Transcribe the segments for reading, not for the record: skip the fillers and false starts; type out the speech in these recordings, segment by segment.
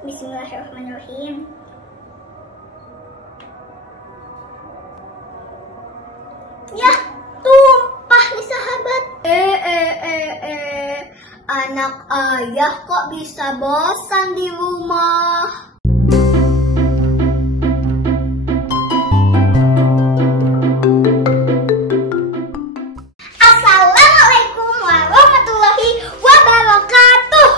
Bismillahirrahmanirrahim. Ya, tumpah nih sahabat. Anak ayah kok bisa bosan di rumah? Assalamualaikum warahmatullahi wabarakatuh.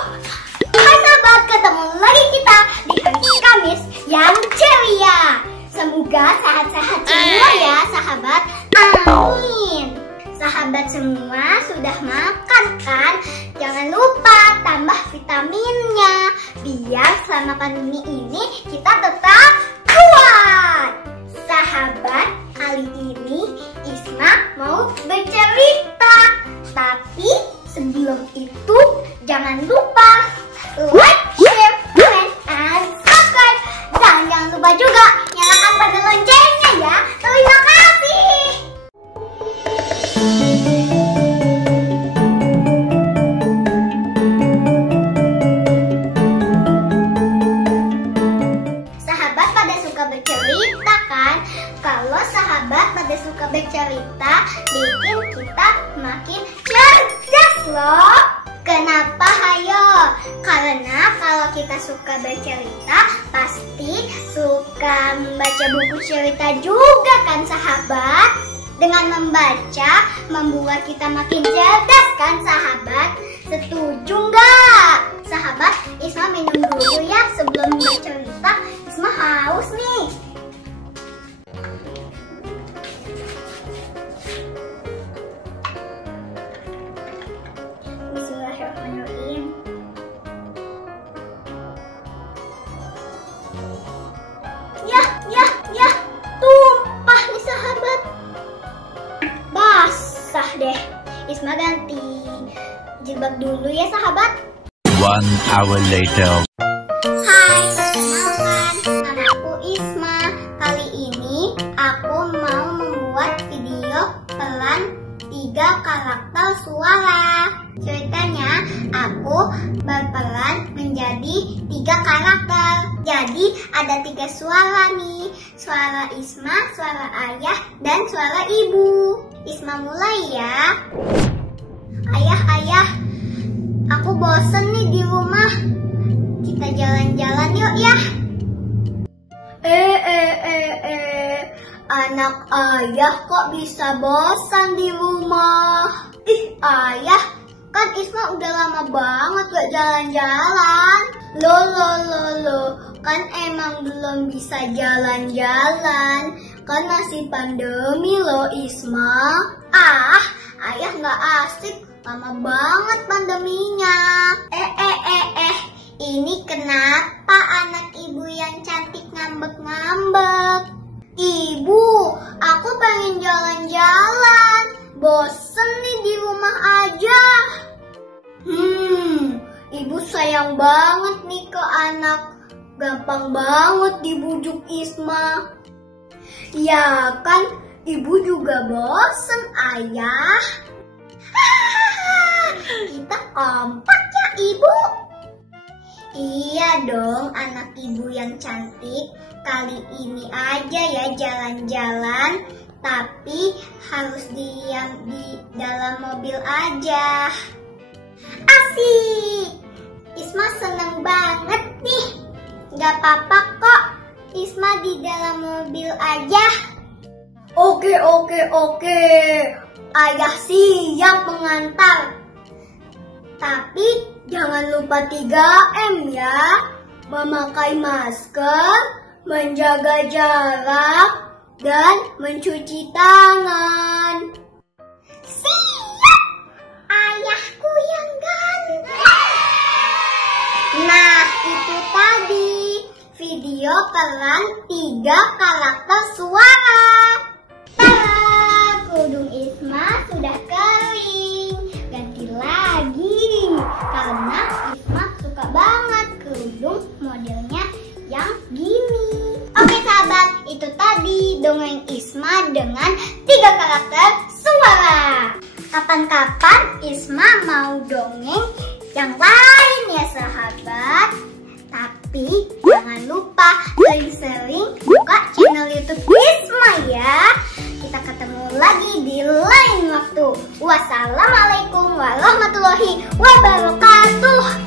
Hai sahabat, ketemu lagi kita di hari Kamis yang ceria. Semoga sehat-sehat semua ya sahabat. Amin. Sahabat semua sudah makan kan? Jangan lupa tambah vitaminnya biar selama pandemi ini kita tetap kuat. Sahabat, kali ini Isma mau bercerita. Tapi sebelum itu jangan lupa like, share, comment, and subscribe. Dan jangan lupa juga nyalakan tanda loncengnya ya. Terima kasih. Sahabat pada suka bercerita kan? Kalau sahabat pada suka bercerita, bikin kita makin cerdas loh. Kenapa hayo? Karena kalau kita suka bercerita, pasti suka membaca buku cerita juga kan sahabat? Dengan membaca, membuat kita makin cerdas kan sahabat? Setuju nggak? Sahabat, Isma minum dulu ya sebelum bercerita. Isma haus nih. Bismillahirrahmanirrahim. Ya, tumpah nih sahabat. Basah deh. Isma ganti jilbab dulu ya sahabat. 1 hour later. Hai, kenalkan, namaku Isma. Kali ini aku mau membuat video peran 3 karakter suara. Ceritanya aku berperan menjadi 3 karakter. Jadi ada 3 suara nih. Suara Isma, suara ayah, dan suara ibu. Isma mulai ya. Ayah, aku bosen nih di rumah. Kita jalan-jalan yuk ya. Anak ayah kok bisa bosan di rumah? Ih ayah, kan Isma udah lama banget gak jalan-jalan. Loh, kan emang belum bisa jalan-jalan. Kan masih pandemi loh Isma. Ayah gak asik, lama banget pandeminya. Ini kenapa anak ibu yang cantik ngambek-ngambek? Ibu, aku pengen jalan-jalan. Bosen nih di rumah aja. Ibu sayang banget nih ke anak. Gampang banget dibujuk Isma. Ya kan, ibu juga bosen ayah. Kita kompak ya ibu. Iya dong anak ibu yang cantik. Kali ini aja ya jalan-jalan. Tapi harus diam di dalam mobil aja. Asik. Isma seneng banget nih. Gak apa-apa kok. Isma di dalam mobil aja. Oke. Ayah siap mengantar. Tapi jangan lupa 3M ya. Memakai masker, menjaga jarak, dan mencuci tangan. Siap! Ayahku yang ganteng. Nah, itu tadi video peran 3 karakter suara. Kerudung Isma sudah kering. Ganti lagi. Karena Isma suka banget kerudung modelnya yang gini. Oke sahabat, itu tadi dongeng Isma dengan 3 karakter suara. Kapan-kapan Isma mau dongeng yang lain ya sahabat. Tapi Tapi jangan lupa sering-sering buka channel YouTube Isma ya. Kita ketemu lagi di lain waktu. Wassalamualaikum warahmatullahi wabarakatuh.